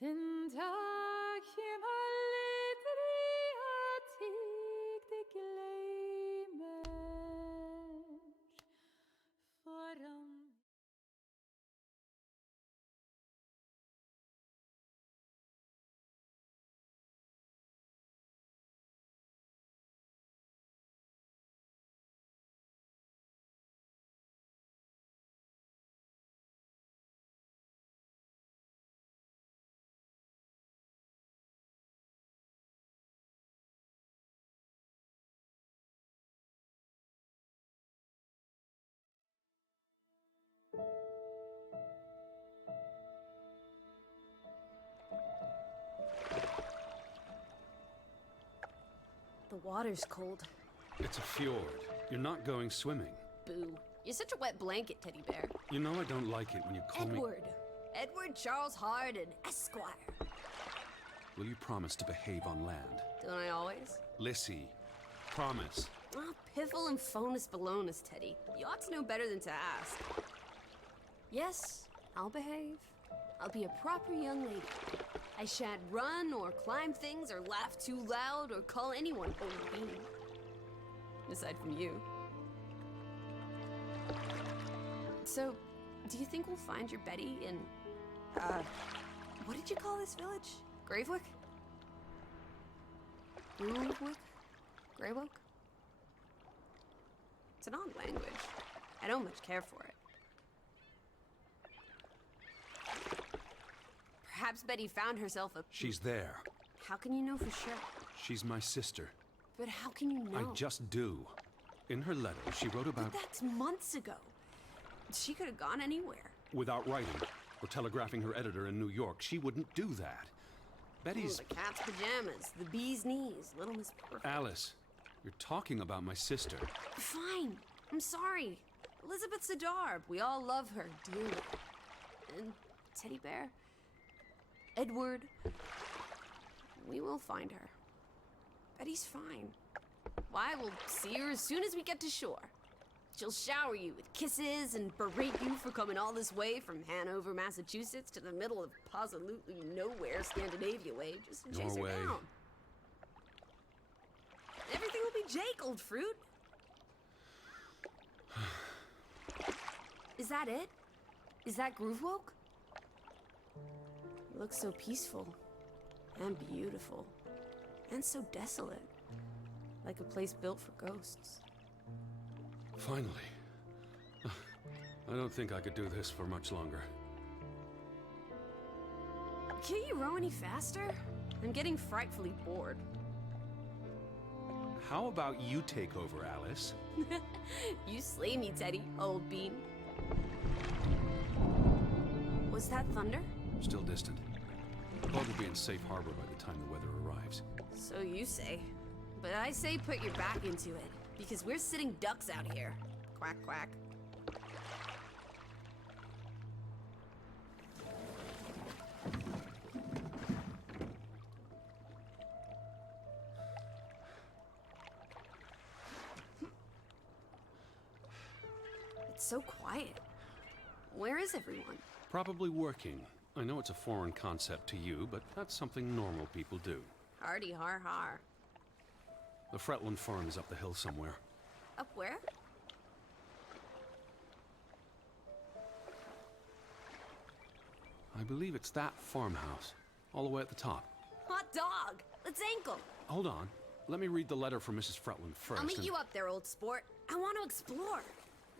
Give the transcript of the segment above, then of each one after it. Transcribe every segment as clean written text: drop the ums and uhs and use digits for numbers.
Den dag hjem aldrig det glemmer foran. The water's cold. It's a fjord. You're not going swimming. Boo. You're such a wet blanket, teddy bear. You know I don't like it when you call Edward. me... Edward Charles Hardin, Esquire. Will you promise to behave on land? Don't I always? Lissy, promise. Oh, piffle and phonus balonus, Teddy. You ought to know better than to ask. Yes, I'll behave. I'll be a proper young lady. I shan't run or climb things or laugh too loud or call anyone old bean. Aside from you. So, do you think we'll find your Betty in, what did you call this village? Gravewick? Gravewick? Greywoke? It's an odd language. I don't much care for it. Perhaps Betty found herself a... She's there. How can you know for sure? She's my sister. But how can you know? I just do. In her letter, she wrote about... But that's months ago. She could have gone anywhere. Without writing, or telegraphing her editor in New York, she wouldn't do that. Betty's... Oh, the cat's pajamas, the bee's knees, Little Miss Perfect. Alice, you're talking about my sister. Fine. I'm sorry. Elizabeth Sidarb. We all love her dearly. And Teddy Bear... Edward, we will find her. Betty's fine. Why, we'll see her as soon as we get to shore. She'll shower you with kisses and berate you for coming all this way from Hanover, Massachusetts to the middle of absolutely nowhere Scandinavia way just to chase her Norway. down. Everything will be Jake, old fruit. Is that it? Is that Groovewoke? It looks so peaceful, and beautiful, and so desolate. Like a place built for ghosts. Finally. I don't think I could do this for much longer. Can't you row any faster? I'm getting frightfully bored. How about you take over, Alice? You slay me, Teddy, old bean. Was that thunder? Still distant. The boat will be in safe harbor by the time the weather arrives. So you say. But I say put your back into it, because we're sitting ducks out here. Quack, quack. It's so quiet. Where is everyone? Probably working. I know it's a foreign concept to you, but that's something normal people do. Hardy har har. The Fretland farm is up the hill somewhere. Up where? I believe it's that farmhouse, all the way at the top. Hot dog! Let's ankle! Hold on. Let me read the letter from Mrs. Fretland first. I'll meet you up there, old sport. I want to explore.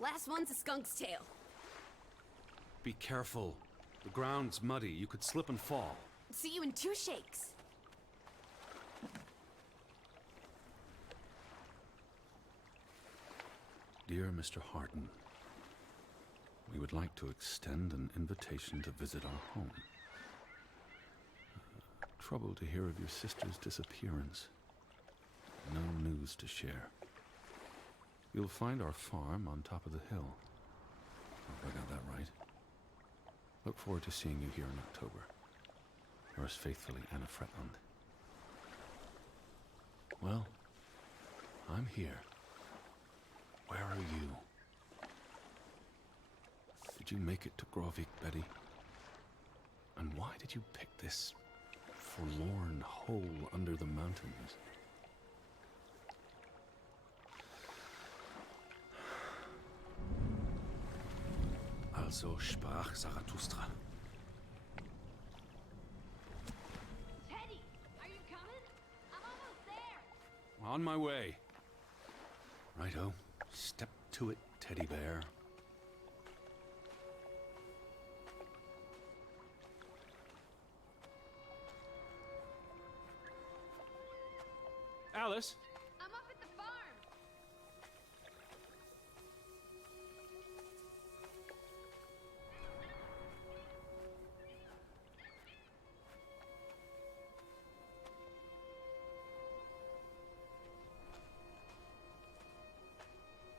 Last one's a skunk's tail. Be careful. The ground's muddy. You could slip and fall. See you in 2 shakes. Dear Mr. Hardin, we would like to extend an invitation to visit our home. Troubled to hear of your sister's disappearance. No news to share. You'll find our farm on top of the hill. Hope I got that right. Look forward to seeing you here in October. Yours faithfully, Anna Fretland. Well, I'm here. Where are you? Did you make it to Grovik, Betty? And why did you pick this forlorn hole under the mountains? Also sprach Zarathustra. Teddy, are you coming? I'm almost there. On my way. Righto. Step to it, teddy bear. Alice? I'm up at the farm.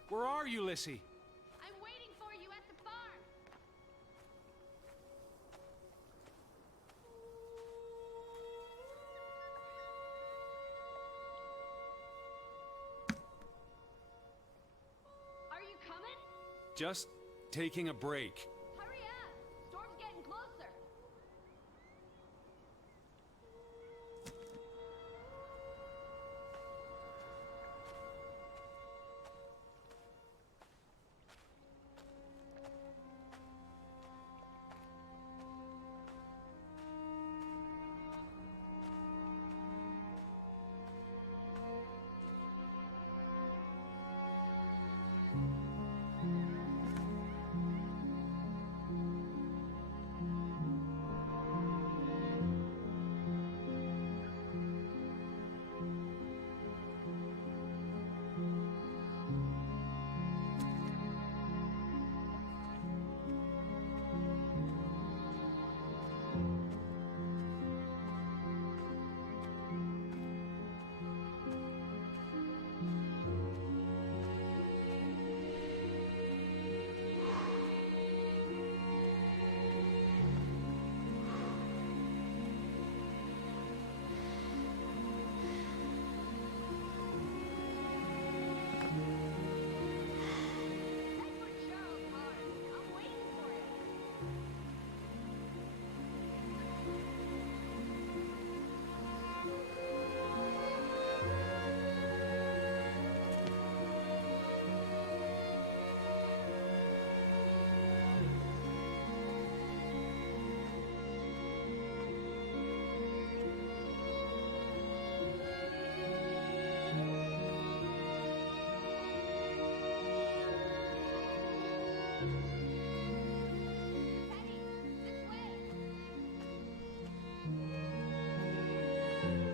Where are you, Lissy? I'm waiting for you at the farm. Are you coming? Just taking a break. Hurry up. Storm's getting closer.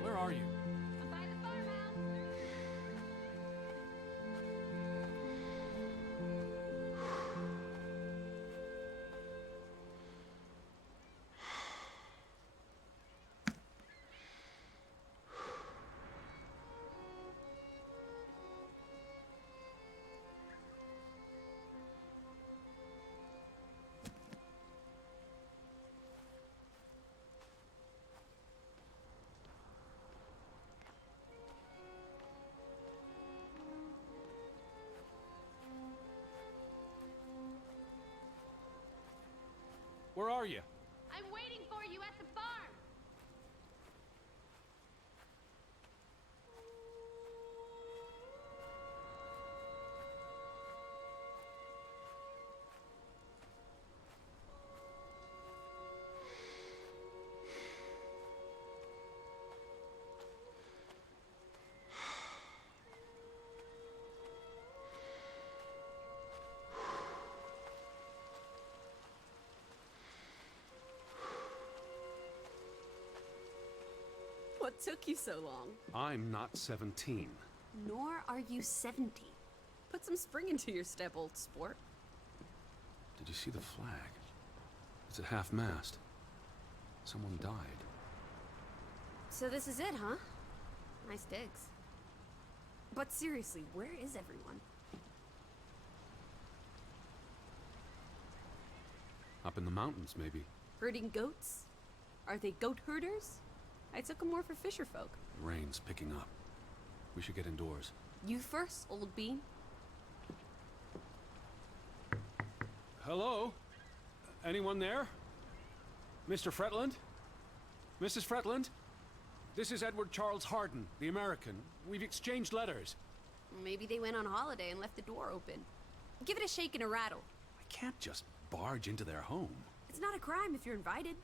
Where are you? I'm by the farmhouse. Where are you? I'm waiting for you at the farm. What took you so long? I'm not 17. Nor are you 70. Put some spring into your step, old sport. Did you see the flag? It's at half-mast. Someone died. So this is it, huh? Nice digs. But seriously, where is everyone? Up in the mountains, maybe. Herding goats? Are they goat herders? I took them more for fisher folk. The rain's picking up. We should get indoors. You first, old bean. Hello? Anyone there? Mr. Fretland? Mrs. Fretland? This is Edward Charles Harden, the American. We've exchanged letters. Maybe they went on holiday and left the door open. Give it a shake and a rattle. I can't just barge into their home. It's not a crime if you're invited.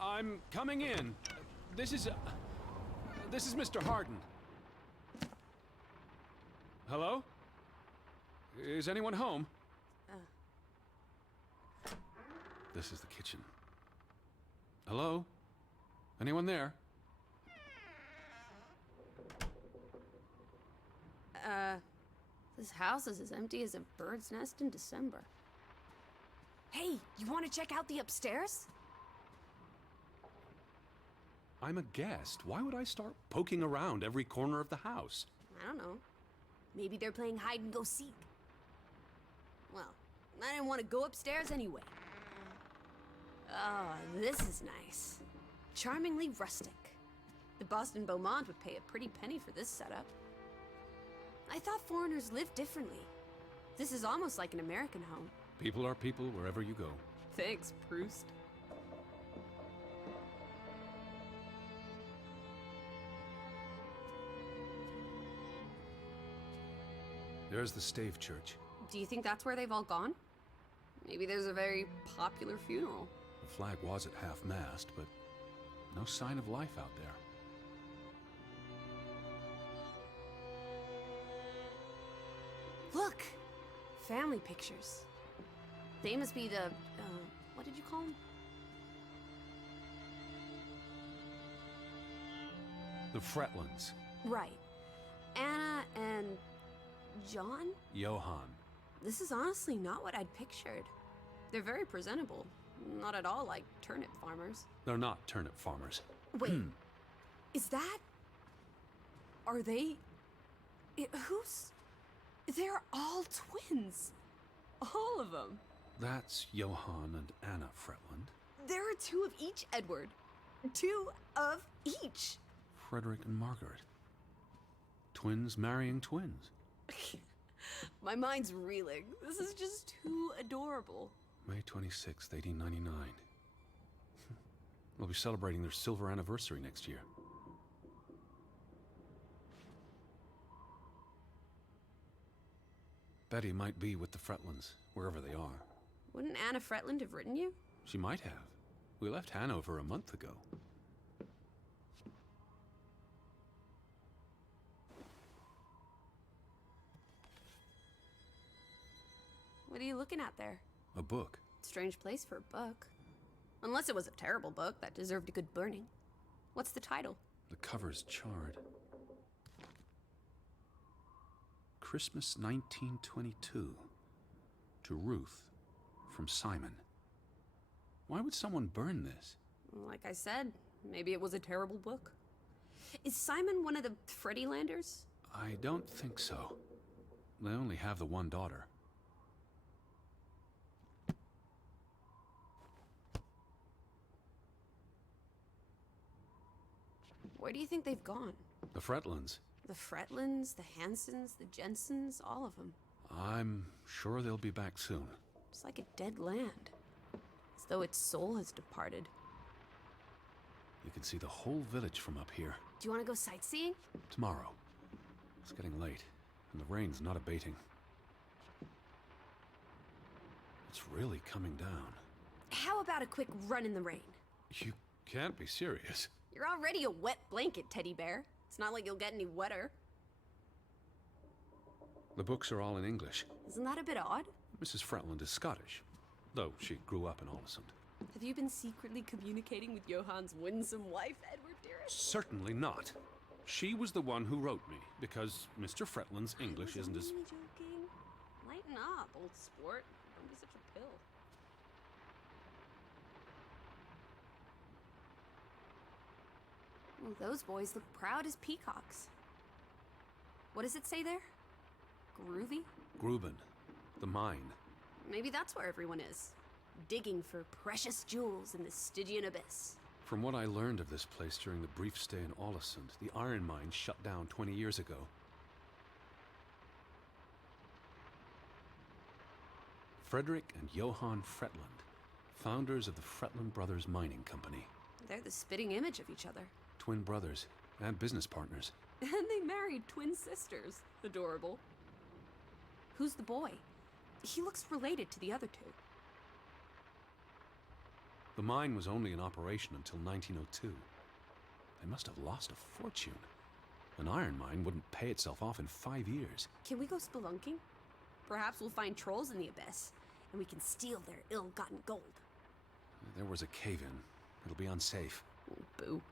I'm coming in. This is Mr. Harden. Hello? Is anyone home? This is the kitchen. Hello? Anyone there? This house is as empty as a bird's nest in December. Hey, you want to check out the upstairs? I'm a guest. Why would I start poking around every corner of the house? I don't know. Maybe they're playing hide and go seek. Well, I didn't want to go upstairs anyway. Oh, this is nice. Charmingly rustic. The Boston Beaumont would pay a pretty penny for this setup. I thought foreigners lived differently. This is almost like an American home. People are people wherever you go. Thanks, Proust. There's the Stave Church. Do you think that's where they've all gone? Maybe there's a very popular funeral. The flag was at half-mast, but no sign of life out there. Look! Family pictures. They must be the, what did you call them? The Fretlands. Right. Anna and John? Johann. This is honestly not what I'd pictured. They're very presentable. Not at all like turnip farmers. They're not turnip farmers. Wait, is that... Are they... Who's... They're all twins. All of them. That's Johann and Anna Fretland. There are two of each, Edward. Two of each. Frederick and Margaret. Twins marrying twins. My mind's reeling. This is just too adorable. May 26th, 1899. We'll be celebrating their silver anniversary next year. Betty might be with the Fretlands, wherever they are. Wouldn't Anna Fretland have written you? She might have. We left Hanover a month ago. What are you looking at there? A book. Strange place for a book. Unless it was a terrible book that deserved a good burning. What's the title? The cover's charred. Christmas 1922. To Ruth, from Simon. Why would someone burn this? Like I said, maybe it was a terrible book. Is Simon one of the Freddylanders? I don't think so. They only have the one daughter. Where do you think they've gone? The Fretlands. The Fretlands, the Hansons, the Jensens, all of them. I'm sure they'll be back soon. It's like a dead land. As though its soul has departed. You can see the whole village from up here. Do you want to go sightseeing? Tomorrow. It's getting late, and the rain's not abating. It's really coming down. How about a quick run in the rain? You can't be serious. You're already a wet blanket, teddy bear. It's not like you'll get any wetter. The books are all in English. Isn't that a bit odd? Mrs. Fretland is Scottish, though she grew up in Olesund. Have you been secretly communicating with Johann's winsome wife, Edward dearest? Certainly not. She was the one who wrote me, because Mr. Fretland's English isn't as... I'm only joking. Lighten up, old sport. Don't be such a pill. Well, those boys look proud as peacocks. What does it say there? Groovy? Gruben, the mine. Maybe that's where everyone is. Digging for precious jewels in the Stygian abyss. From what I learned of this place during the brief stay in Olesund, the iron mine shut down 20 years ago. Frederick and Johann Fretland, founders of the Fretland Brothers Mining Company. They're the spitting image of each other. Twin brothers and business partners. And they married twin sisters. Adorable. Who's the boy? He looks related to the other two. The mine was only in operation until 1902. They must have lost a fortune. An iron mine wouldn't pay itself off in 5 years. Can we go spelunking? Perhaps we'll find trolls in the abyss, and we can steal their ill-gotten gold. There was a cave-in. It'll be unsafe. Oh, boo.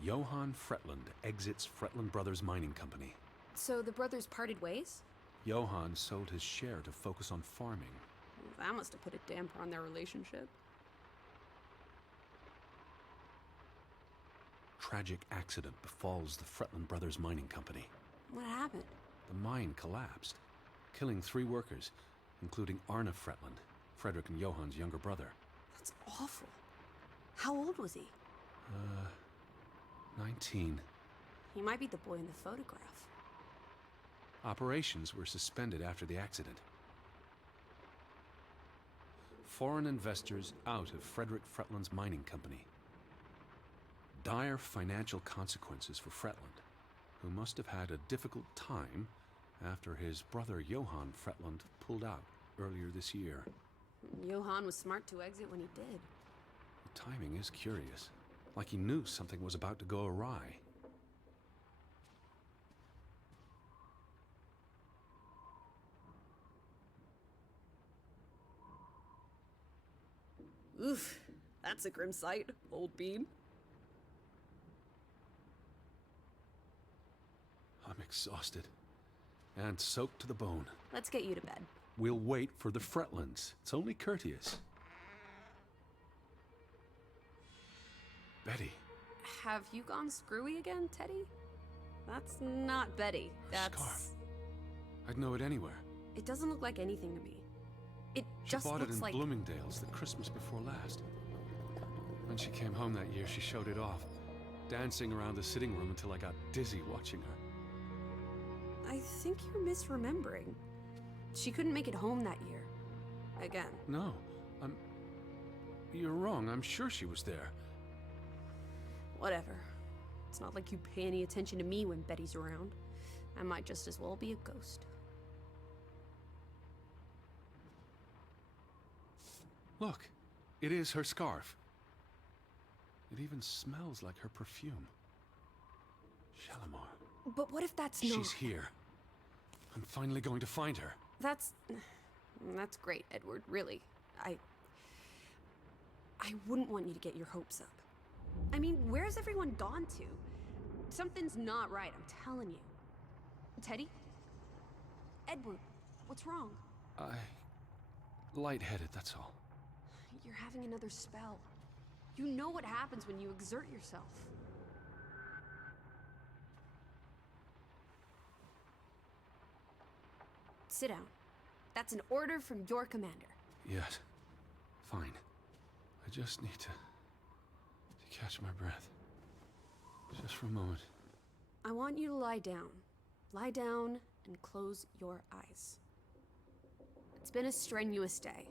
Johann Fretland exits Fretland Brothers Mining Company. So the brothers parted ways? Johann sold his share to focus on farming. Well, that must have put a damper on their relationship. Tragic accident befalls the Fretland Brothers Mining Company. What happened? The mine collapsed, killing 3 workers, including Arne Fretland, Frederick and Johann's younger brother. That's awful. How old was he? 19. He might be the boy in the photograph. Operations were suspended after the accident. Foreign investors out of Frederick Fretland's mining company. Dire financial consequences for Fretland, who must have had a difficult time after his brother Johann Fretland pulled out earlier this year. Johann was smart to exit when he did. The timing is curious, like he knew something was about to go awry. Oof, that's a grim sight, old bean. I'm exhausted and soaked to the bone. Let's get you to bed. We'll wait for the Fretlands. It's only courteous. Betty. Have you gone screwy again, Teddy? That's not Betty. That's... Scarf. I'd know it anywhere. It doesn't look like anything to me. It She just bought it looks in like... Bloomingdale's the Christmas before last. When she came home that year, she showed it off, dancing around the sitting room until I got dizzy watching her. I think you're misremembering. She couldn't make it home that year. Again. No, you're wrong. I'm sure she was there. Whatever. It's not like you pay any attention to me when Betty's around. I might just as well be a ghost. Look, it is her scarf. It even smells like her perfume. Shalimar. But what if that's not... She's here. I'm finally going to find her. That's great, Edward, really. I wouldn't want you to get your hopes up. I mean, where's everyone gone to? Something's not right, I'm telling you. Teddy? Edward, what's wrong? Lightheaded, that's all. You're having another spell. You know what happens when you exert yourself. Sit down. That's an order from your commander. Yes. Fine. I just need to catch my breath. Just for a moment. I want you to lie down. Lie down and close your eyes. It's been a strenuous day.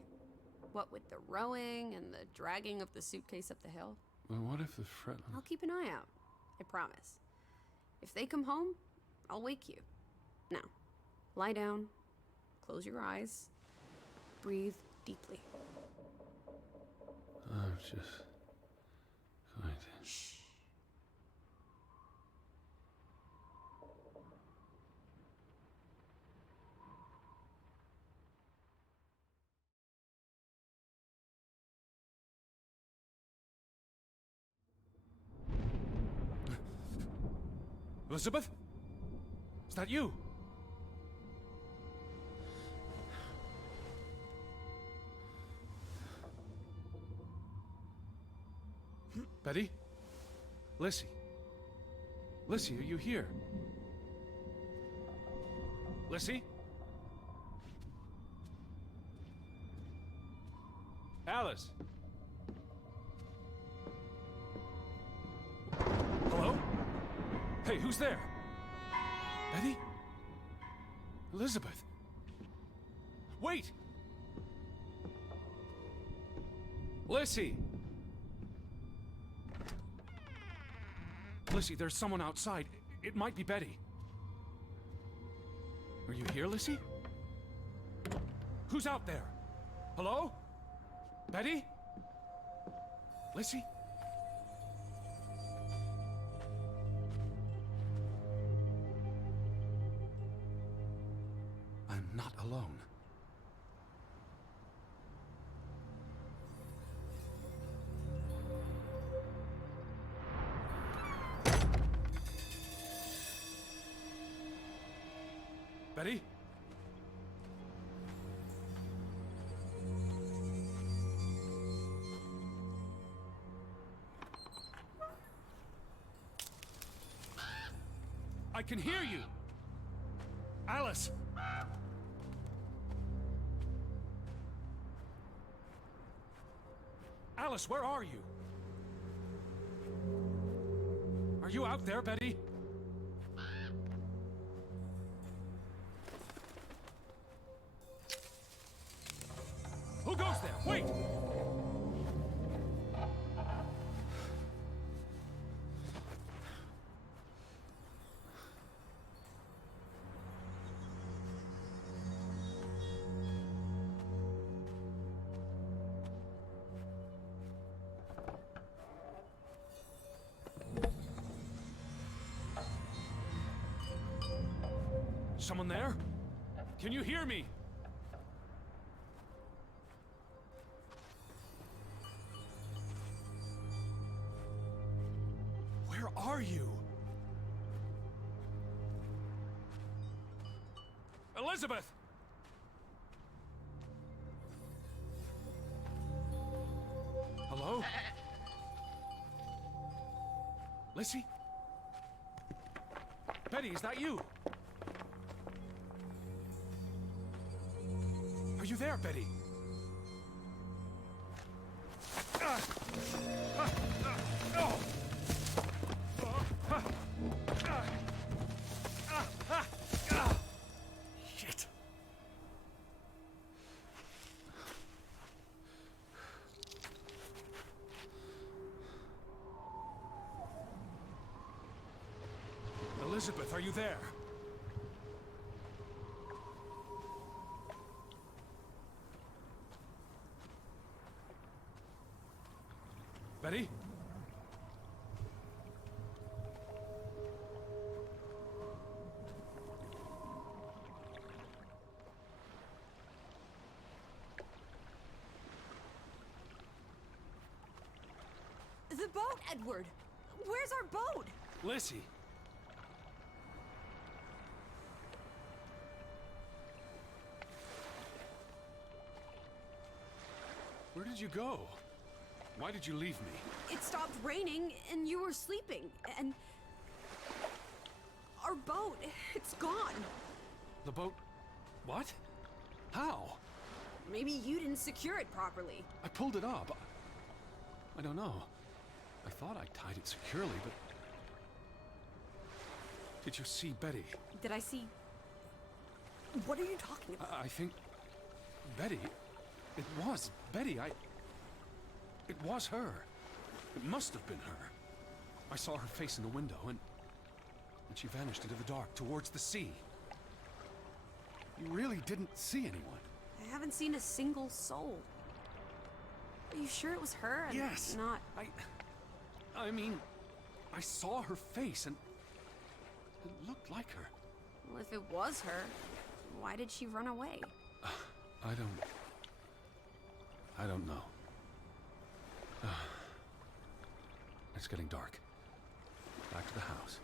What with the rowing and the dragging of the suitcase up the hill. Well, what if the Fretland... I'll keep an eye out. I promise. If they come home, I'll wake you. Now, lie down. Close your eyes. Breathe deeply. I'm just going to... Shh. Elizabeth? Is that you? Betty? Lissy? Lissy, are you here? Lissy? Alice? Hello? Hey, who's there? Betty? Elizabeth? Wait! Lissy! Lissy, there's someone outside. It might be Betty. Are you here, Lissy? Who's out there? Hello? Betty? Lissy? I'm not alone. Betty? I can hear you! Alice! Alice, where are you? Are you out there, Betty? Who goes there? Wait! Someone there? Can you hear me? Where are you? Elizabeth! Hello? Lissy? Betty, is that you? Are you there, Betty? Shit. Elizabeth, are you there? Betty? The boat, Edward! Where's our boat? Lissy? Where did you go? Why did you leave me? It stopped raining and you were sleeping, and our boat, it's gone. The boat... What? How? Maybe you didn't secure it properly. I pulled it up. I don't know. I thought I tied it securely, but... Did you see Betty? Did I see... What are you talking about? I think... Betty? It was Betty. It was her. It must have been her. I saw her face in the window, and she vanished into the dark, towards the sea. You really didn't see anyone. I haven't seen a single soul. Are you sure it was her and Yes. not... I mean, I saw her face, and it looked like her. Well, if it was her, why did she run away? I don't know. It's getting dark. Back to the house.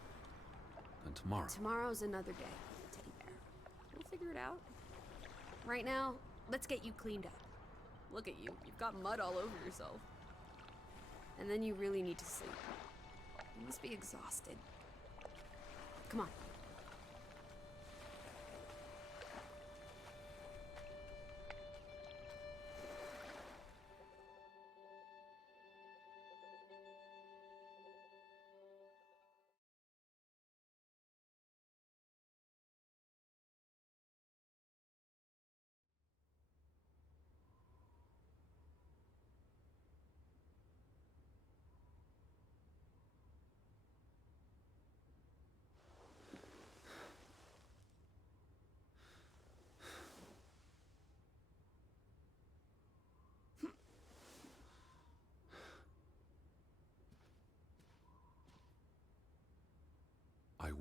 And tomorrow... Tomorrow's another day, Teddy Bear. We'll figure it out. Right now, let's get you cleaned up. Look at you. You've got mud all over yourself. And then you really need to sleep. You must be exhausted. Come on.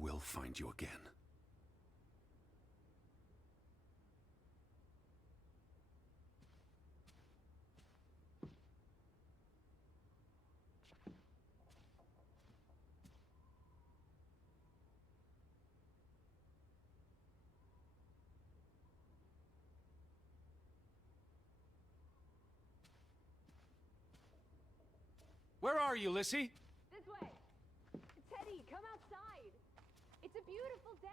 will find you again. Where are you, Lissy? This way. Teddy, come outside. It's a beautiful day.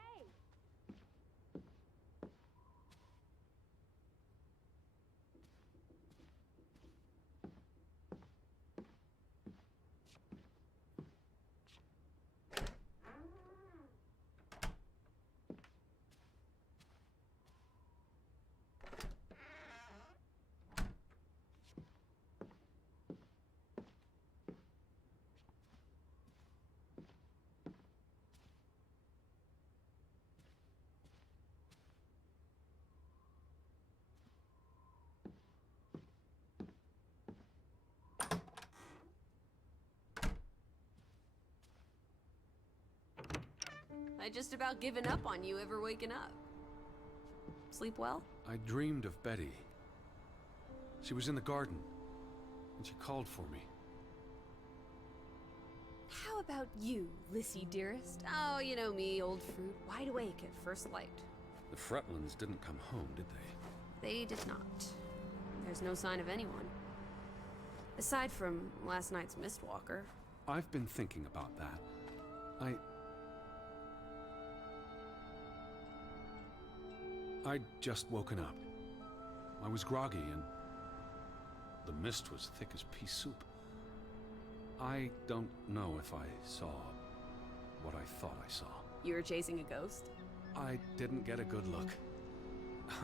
I just about given up on you ever waking up. Sleep well? I dreamed of Betty. She was in the garden, and she called for me. How about you, Lissy dearest? Oh, you know me, old fruit, wide awake at first light. The Fretlands didn't come home, did they? They did not. There's no sign of anyone. Aside from last night's Mistwalker. I've been thinking about that. I'd just woken up. I was groggy and the mist was thick as pea soup. I don't know if I saw what I thought I saw. You were chasing a ghost? I didn't get a good look.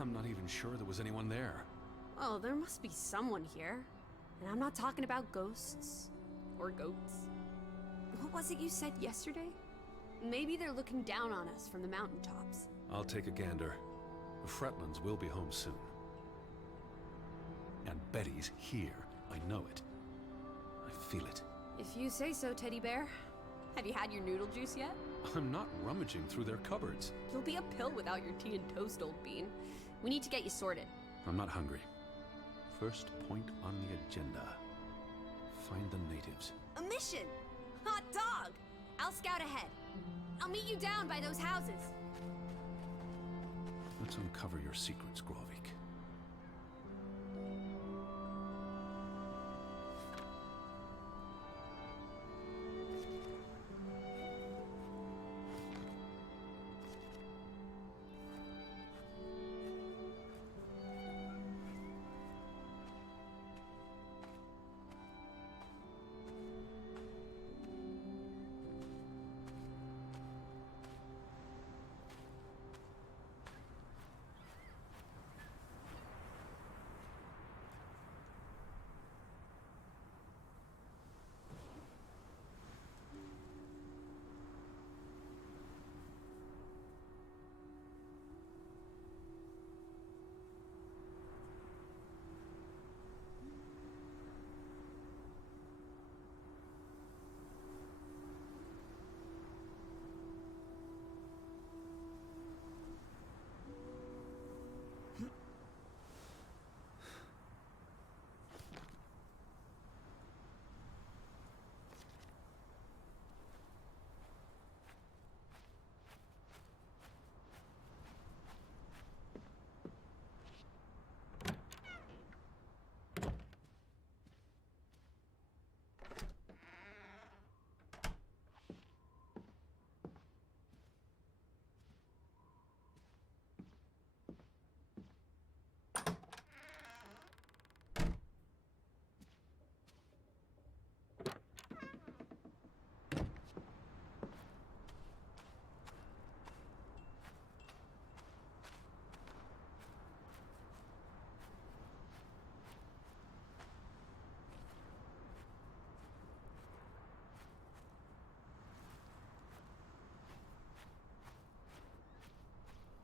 I'm not even sure there was anyone there. Well, there must be someone here. And I'm not talking about ghosts. Or goats. What was it you said yesterday? Maybe they're looking down on us from the mountaintops. I'll take a gander. The Fretlands will be home soon. And Betty's here. I know it. I feel it. If you say so, Teddy Bear. Have you had your noodle juice yet? I'm not rummaging through their cupboards. You'll be a pill without your tea and toast, old bean. We need to get you sorted. I'm not hungry. First point on the agenda. Find the natives. A mission! Hot dog! I'll scout ahead. I'll meet you down by those houses. Let's uncover your secrets, Grovik.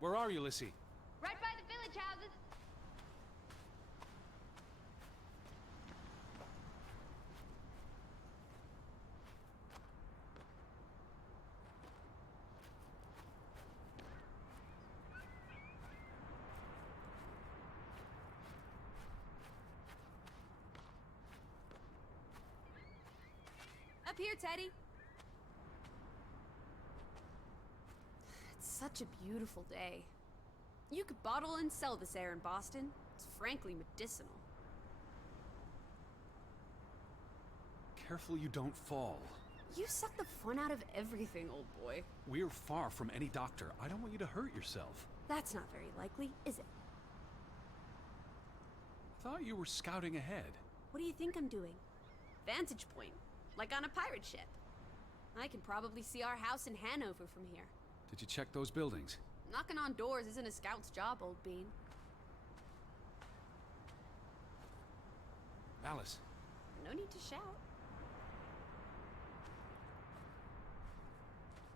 Where are you, Lissy? Right by the village houses. Up here, Teddy. It's such a beautiful day. You could bottle and sell this air in Boston. It's frankly medicinal. Careful you don't fall. You suck the fun out of everything, old boy. We're far from any doctor. I don't want you to hurt yourself. That's not very likely, is it? Thought you were scouting ahead. What do you think I'm doing? Vantage point, like on a pirate ship. I can probably see our house in Hanover from here. Did you check those buildings? Knocking on doors isn't a scout's job, old bean. Alice. No need to shout.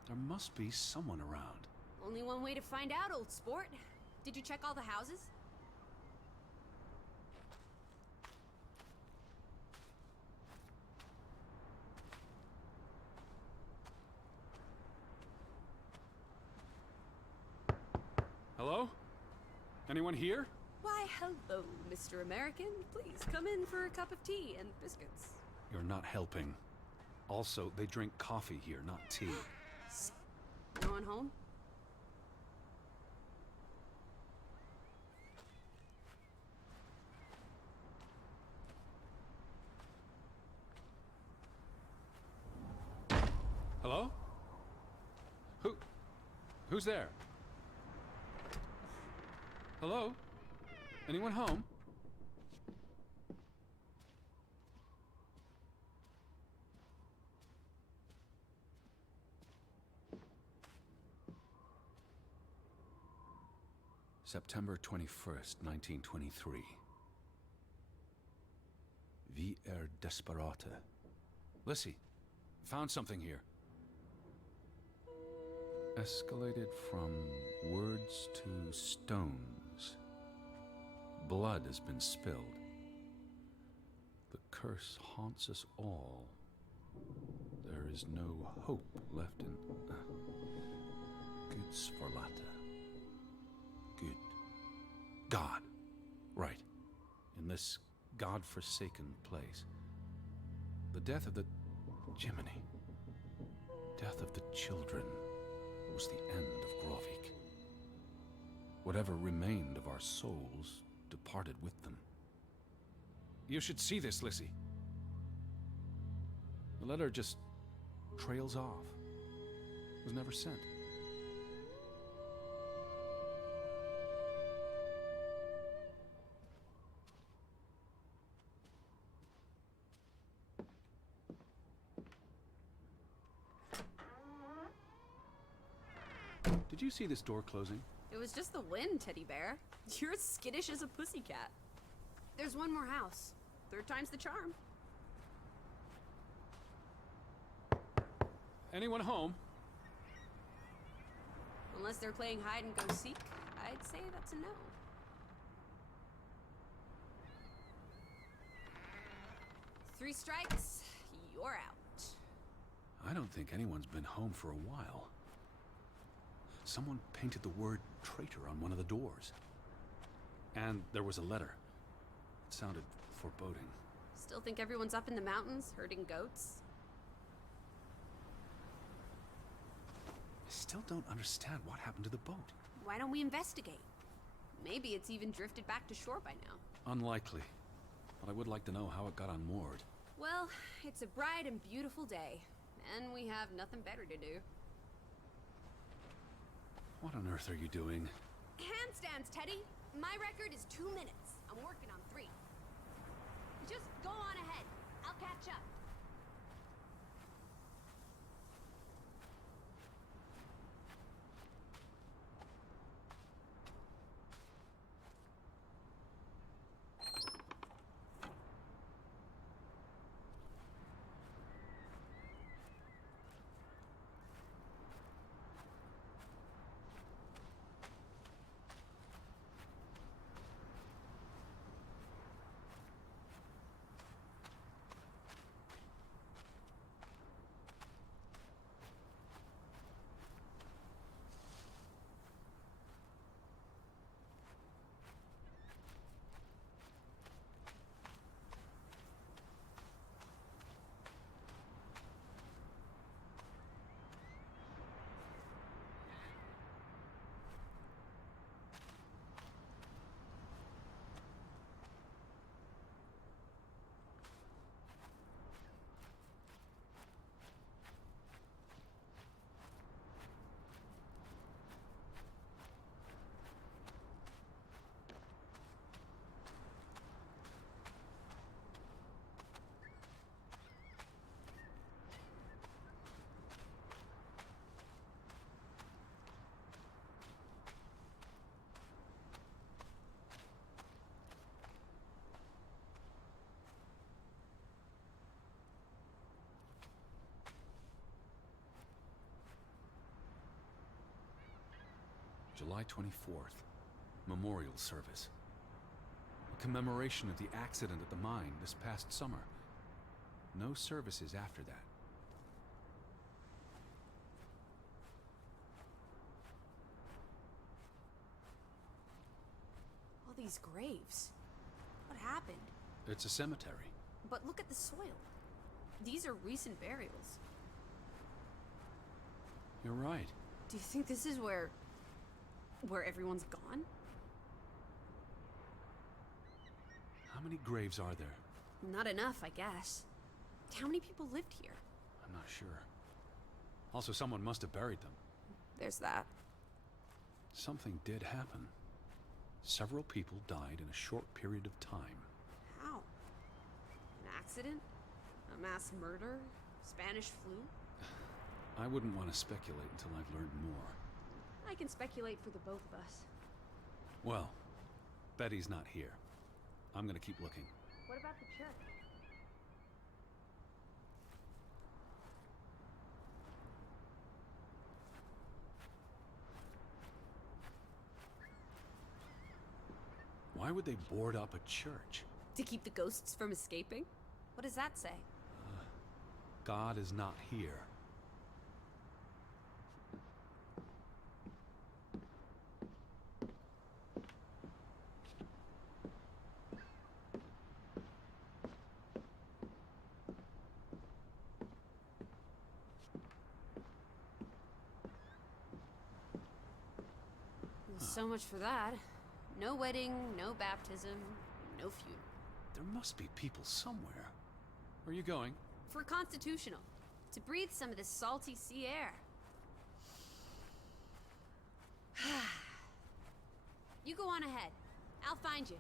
There must be someone around. Only one way to find out, old sport. Did you check all the houses? Hello? Anyone here? Why, hello, Mr. American. Please come in for a cup of tea and biscuits. You're not helping. Also, they drink coffee here, not tea. No one home? Hello? Who's there? Hello? Anyone home? September 21st, 1923. Vi desperata. Lissy, found something here. Escalated from words to stones. Blood has been spilled. The curse haunts us all. There is no hope left in... Gudsforlata. Good. God. Right. In this God-forsaken place. The death of the... Jiminy. Death of the children was the end of Grovik. Whatever remained of our souls departed with them. You should see this, Lissy. The letter just trails off. Was never sent. Did you see this door closing? It was just the wind, Teddy Bear. You're as skittish as a pussycat. There's one more house. Third time's the charm. Anyone home? Unless they're playing hide and go seek, I'd say that's a no. Three strikes, you're out. I don't think anyone's been home for a while. Someone painted the word traitor on one of the doors. And there was a letter. It sounded foreboding. Still think everyone's up in the mountains, herding goats? I still don't understand what happened to the boat. Why don't we investigate? Maybe it's even drifted back to shore by now. Unlikely. But I would like to know how it got unmoored. Well, it's a bright and beautiful day, and we have nothing better to do. What on earth are you doing? Handstands, Teddy! My record is 2 minutes. I'm working on 3. Just go on ahead. I'll catch up. July 24th. Memorial service. A commemoration of the accident at the mine this past summer. No services after that. All these graves. What happened? It's a cemetery. But look at the soil. These are recent burials. You're right. Do you think this is where everyone's gone? How many graves are there? Not enough, I guess. How many people lived here? I'm not sure. Also, someone must have buried them. There's that. Something did happen. Several people died in a short period of time. How? An accident? A mass murder? Spanish flu? I wouldn't want to speculate until I've learned more. I can speculate for the both of us. Well, Betty's not here. I'm gonna keep looking. What about the church? Why would they board up a church? To keep the ghosts from escaping? What does that say? God is not here. So much for that. No wedding, no baptism, no funeral. There must be people somewhere. Where are you going? For constitutional. To breathe some of this salty sea air. You go on ahead. I'll find you.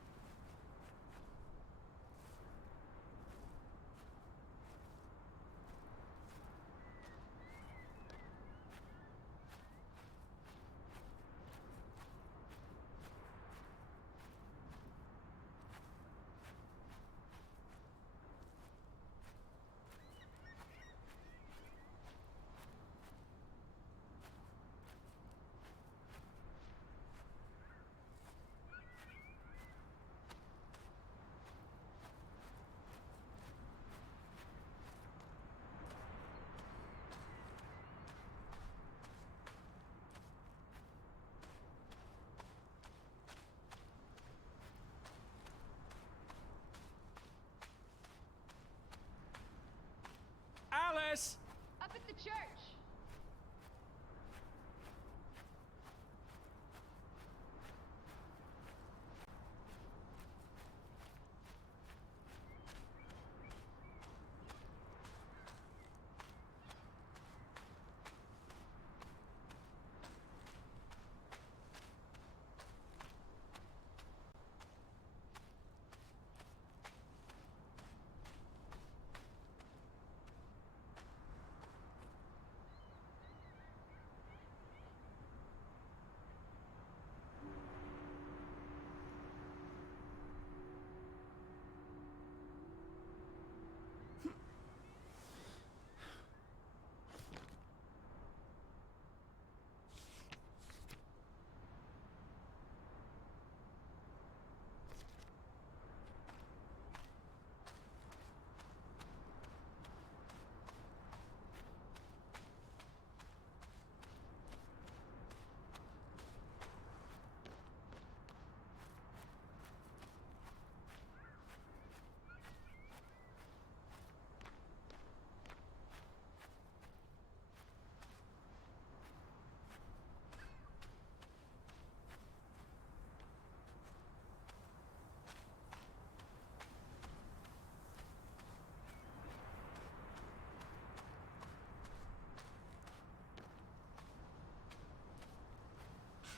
Alice! Up at the church.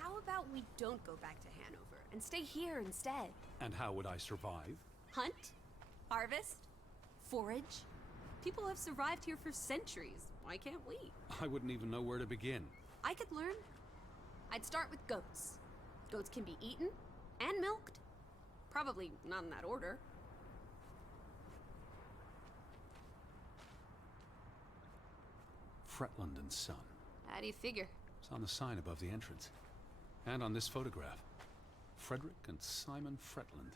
How about we don't go back to Hanover and stay here instead? And how would I survive? Hunt? Harvest? Forage? People have survived here for centuries. Why can't we? I wouldn't even know where to begin. I could learn. I'd start with goats. Goats can be eaten and milked. Probably not in that order. Fretland and Son. How do you figure? It's on the sign above the entrance. And on this photograph, Frederick and Simon Fretland.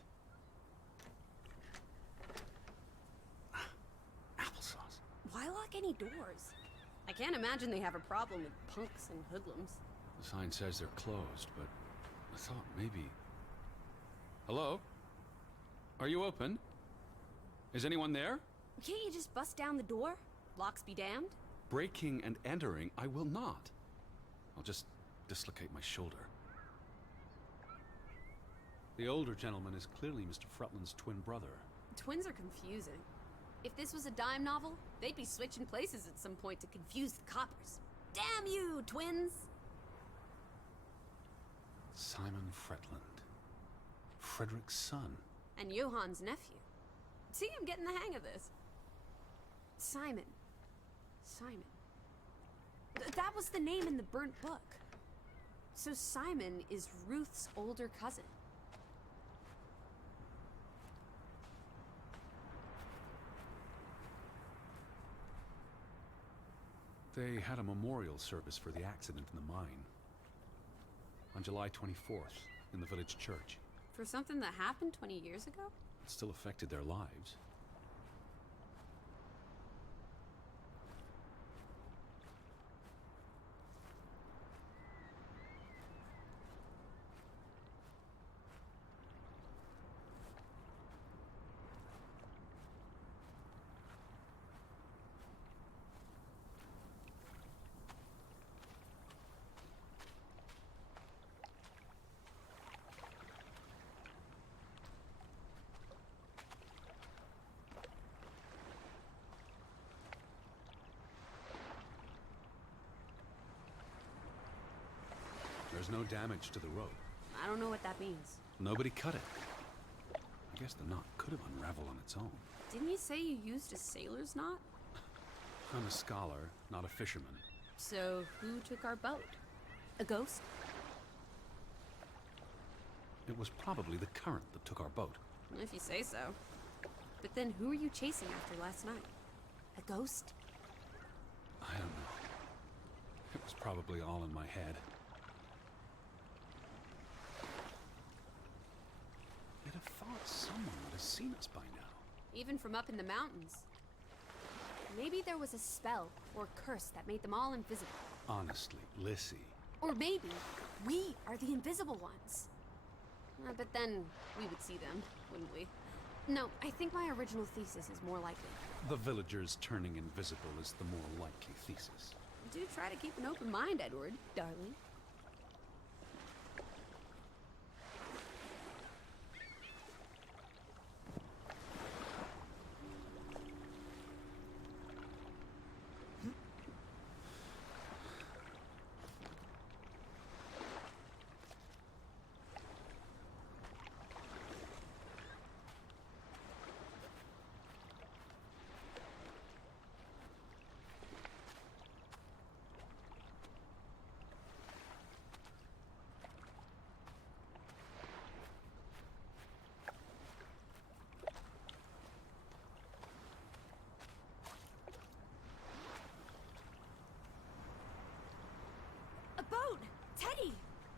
Applesauce. Why lock any doors? I can't imagine they have a problem with punks and hoodlums. The sign says they're closed, but I thought maybe... Hello? Are you open? Is anyone there? Can't you just bust down the door? Locks be damned? Breaking and entering, I will not. I'll just dislocate my shoulder. The older gentleman is clearly Mr. Fretland's twin brother. Twins are confusing. If this was a dime novel, they'd be switching places at some point to confuse the coppers. Damn you, twins! Simon Fretland. Frederick's son. And Johann's nephew. See, I'm getting the hang of this. Simon. Simon. That was the name in the burnt book. So Simon is Ruth's older cousin. They had a memorial service for the accident in the mine. On July 24th, in the village church. For something that happened 20 years ago? It still affected their lives. There's no damage to the rope. I don't know what that means. Nobody cut it. I guess the knot could have unraveled on its own. Didn't you say you used a sailor's knot? I'm a scholar, not a fisherman. So who took our boat? A ghost? It was probably the current that took our boat. If you say so. But then who were you chasing after last night? A ghost? I don't know. It was probably all in my head. I'd have thought someone would have seen us by now. Even from up in the mountains. Maybe there was a spell or curse that made them all invisible. Honestly, Lissy. Or maybe we are the invisible ones. But then we would see them, wouldn't we? No, I think my original thesis is more likely. The villagers turning invisible is the more likely thesis. Do try to keep an open mind, Edward, darling. A boat! Teddy!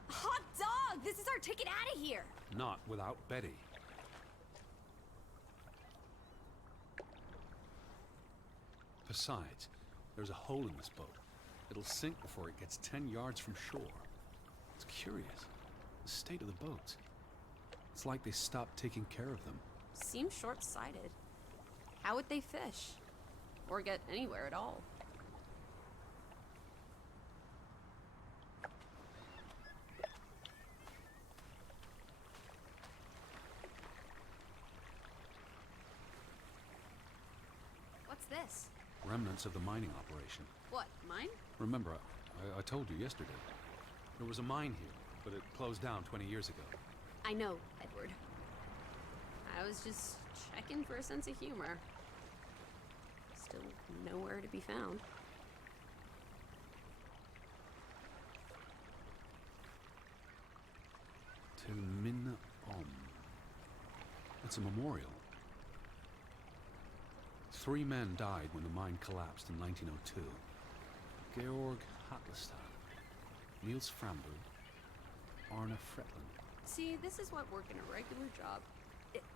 Hot dog! This is our ticket out of here! Not without Betty. Besides, there's a hole in this boat. It'll sink before it gets 10 yards from shore. It's curious. The state of the boats. It's like they stopped taking care of them. Seems short-sighted. How would they fish? Or get anywhere at all? What's this? Remnants of the mining operation. What, mine? Remember, I told you yesterday. There was a mine here, but it closed down 20 years ago. I know, Edward. I was just checking for a sense of humor. Still nowhere to be found. To Min Om. It's a memorial. 3 men died when the mine collapsed in 1902. Georg Hatlestad, Niels Framberg, Arna Fretland. See, this is what working a regular job.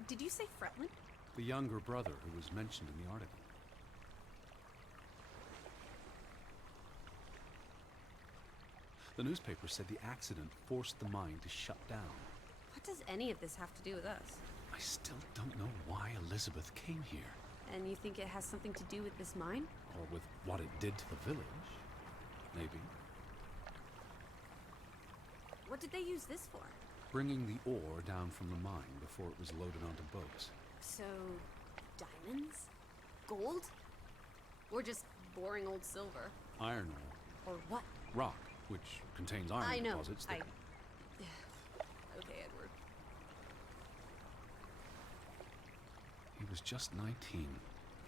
Did you say Fretland? The younger brother who was mentioned in the article. The newspaper said the accident forced the mine to shut down. What does any of this have to do with us? I still don't know why Elizabeth came here. And you think it has something to do with this mine? Or with what it did to the village. Maybe. What did they use this for? Bringing the ore down from the mine before it was loaded onto boats. So, diamonds? Gold? Or just boring old silver? Iron ore. Or what? Rock, which contains iron I know. deposits that... Okay, Edward. He was just 19.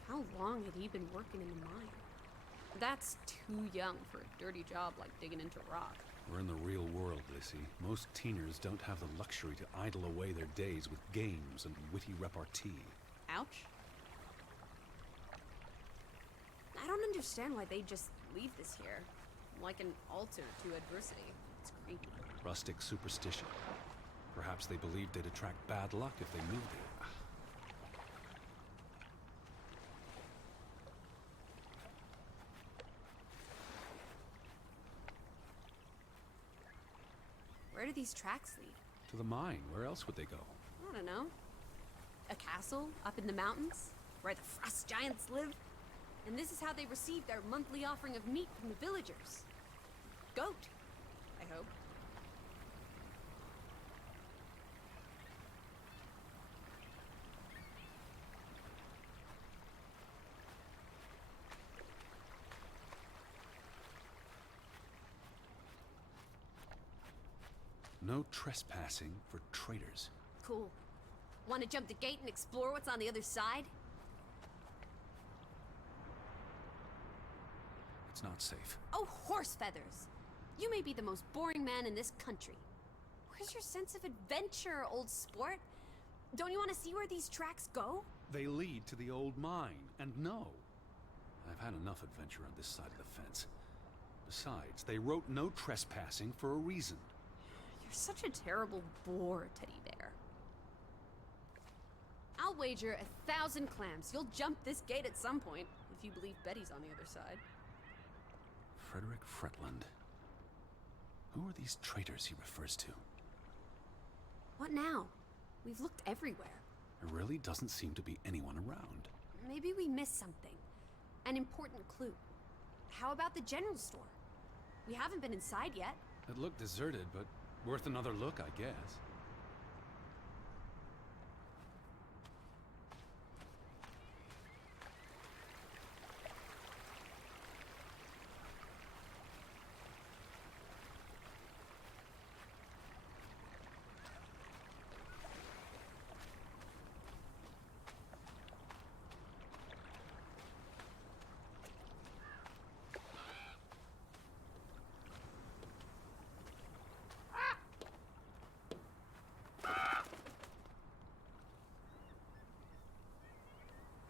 How long had he been working in the mine? That's too young for a dirty job like digging into rock. We're in the real world, Lissy. Most teeners don't have the luxury to idle away their days with games and witty repartee. Ouch. I don't understand why they just leave this here. Like an altar to adversity. It's creepy. Rustic superstition. Perhaps they believed they'd attract bad luck if they moved there. Where do these tracks lead? To the mine. Where else would they go? I don't know. A castle up in the mountains where the frost giants live? And this is how they receive their monthly offering of meat from the villagers. Goat, I hope. No trespassing for traitors. Cool. Want to jump the gate and explore what's on the other side? It's not safe. Oh, horse feathers! You may be the most boring man in this country. Where's your sense of adventure, old sport? Don't you want to see where these tracks go? They lead to the old mine, and no. I've had enough adventure on this side of the fence. Besides, they wrote no trespassing for a reason. You're such a terrible bore, Teddy Bear. I'll wager 1,000 clams you'll jump this gate at some point, if you believe Betty's on the other side. Frederick Fretland. Who are these traitors he refers to? What now? We've looked everywhere. There really doesn't seem to be anyone around. Maybe we missed something. An important clue. How about the general store? We haven't been inside yet. It looked deserted, but worth another look, I guess.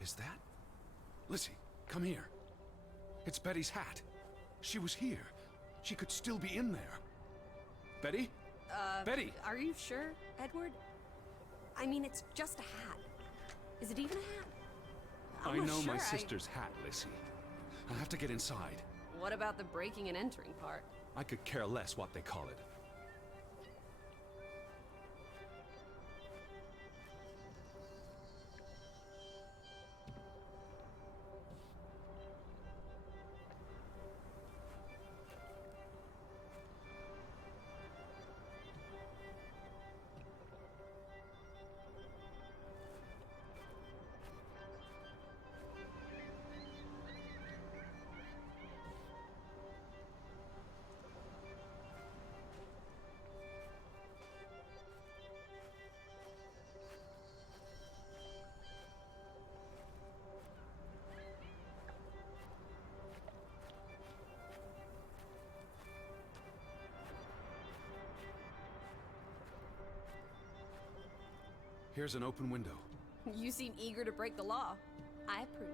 Is that? Lizzie, come here. It's Betty's hat. She was here. She could still be in there. Betty? Betty! Are you sure, Edward? I mean, it's just a hat. Is it even a hat? I I'm not know sure my sister's hat, Lizzie. I have to get inside. What about the breaking and entering part? I could care less what they call it. Here's an open window. You seem eager to break the law. I approve.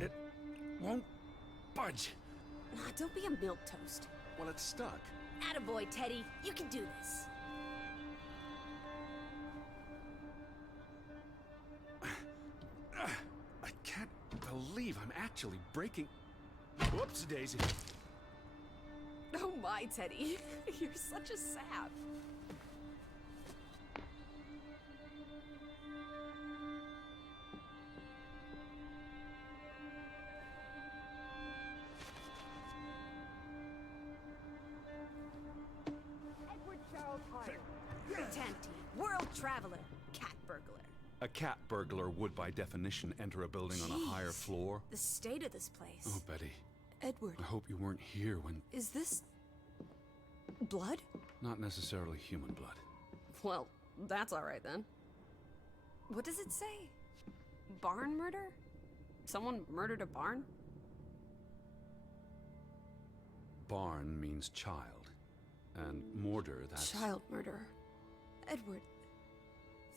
It won't budge. Don't be a milquetoast. Well, it's stuck. Attaboy, Teddy. You can do this. I can't believe I'm actually breaking... Whoops, Daisy. Oh my, Teddy. You're such a sap. Edward Charles Hyde. Tanty, world traveler, cat burglar. A cat burglar would, by definition, enter a building on a higher Jeez. floor. The state of this place. Oh, Betty, Edward, I hope you weren't here when... is this... blood? Not necessarily human blood. Well, that's alright then. What does it say? Barn murder? Someone murdered a barn? Barn means child. And mortar, that's... Child murderer. Edward,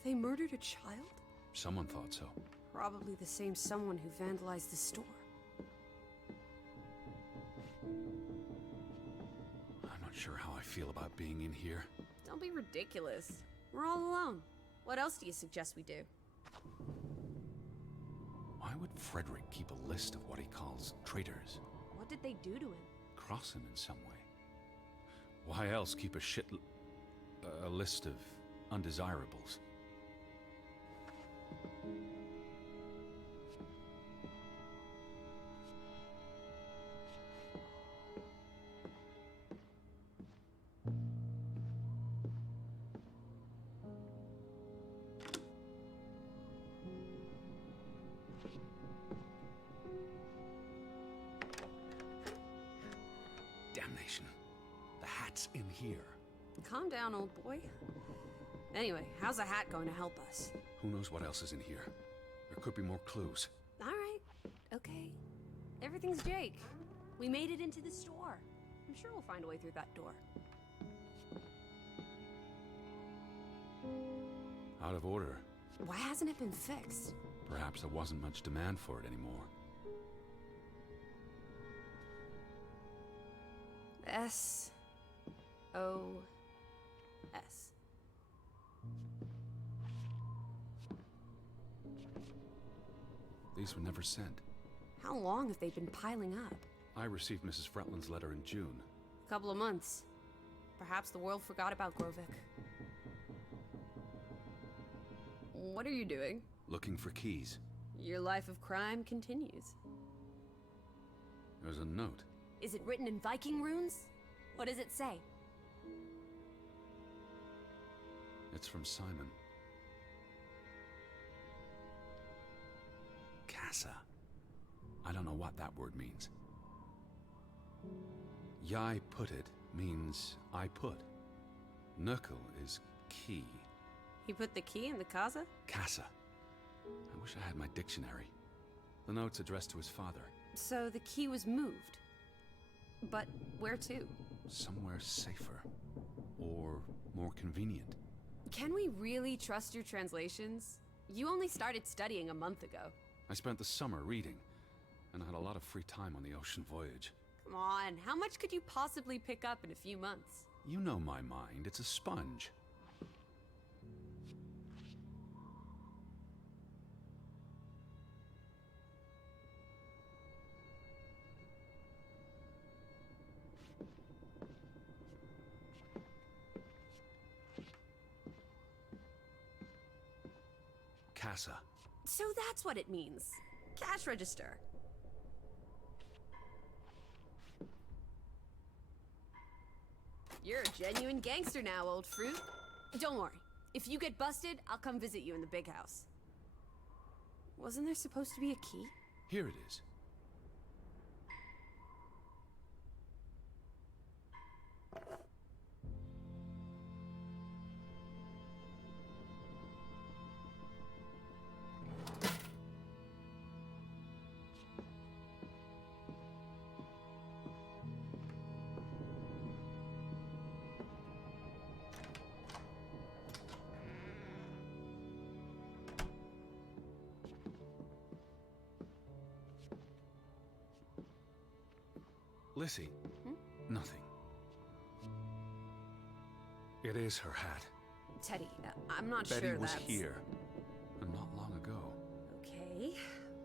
they murdered a child? Someone thought so. Probably the same someone who vandalized the store. I'm not sure how I feel about being in here. Don't be ridiculous. We're all alone. What else do you suggest we do? Why would Frederick keep a list of what he calls traitors? What did they do to him? Cross him in some way. Why else keep a list of undesirables? Damnation. The hat's in here. Calm down, old boy. Anyway, how's a hat going to help us? Who knows what else is in here? There could be more clues. Alright, okay. Everything's Jake. We made it into the store. I'm sure we'll find a way through that door. Out of order. Why hasn't it been fixed? Perhaps there wasn't much demand for it anymore. S-O-S. These were never sent. How long have they been piling up? I received Mrs. Fretland's letter in June. A couple of months. Perhaps the world forgot about Grovik. What are you doing? Looking for keys. Your life of crime continues. There's a note. Is it written in Viking runes? What does it say? It's from Simon. Casa. I don't know what that word means. Yai put it means I put. Knuckle is key. He put the key in the casa? Casa. I wish I had my dictionary. The note's addressed to his father. So the key was moved. But where to? Somewhere safer. Or more convenient. Can we really trust your translations? You only started studying a month ago. I spent the summer reading, and I had a lot of free time on the ocean voyage. Come on, how much could you possibly pick up in a few months? You know my mind, it's a sponge. Casa. So that's what it means. Cash register. You're a genuine gangster now, old fruit. Don't worry. If you get busted, I'll come visit you in the big house. Wasn't there supposed to be a key? Here it is. Lissy, nothing. It is her hat. Teddy, I'm not Betty sure was that's... here, and not long ago. Okay,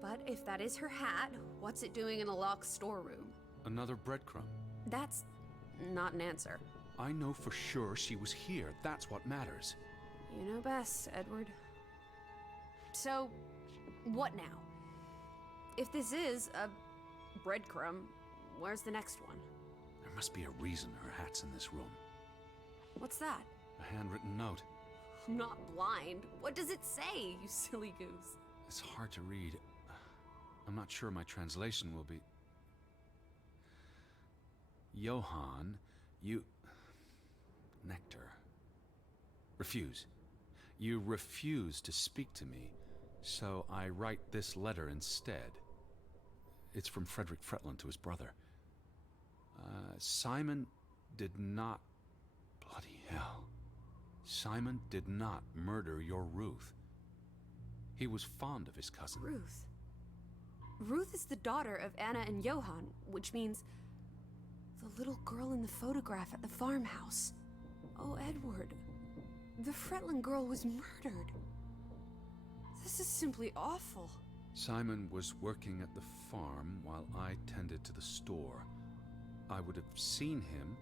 but if that is her hat, what's it doing in a locked storeroom? Another breadcrumb. That's not an answer. I know for sure she was here. That's what matters. You know best, Edward. So, what now? If this is a breadcrumb, where's the next one? There must be a reason her hat's in this room. What's that? A handwritten note. I'm not blind. What does it say, you silly goose? It's hard to read. I'm not sure my translation will be... Johann, you... Nectar. Refuse. You refuse to speak to me, so I write this letter instead. It's from Frederick Fretland to his brother. Simon did not... Bloody hell. Simon did not murder your Ruth. He was fond of his cousin. Ruth. Ruth is the daughter of Anna and Johann, which means the little girl in the photograph at the farmhouse. Oh, Edward. The Fretland girl was murdered. This is simply awful. Simon was working at the farm while I tended to the store. I would have seen him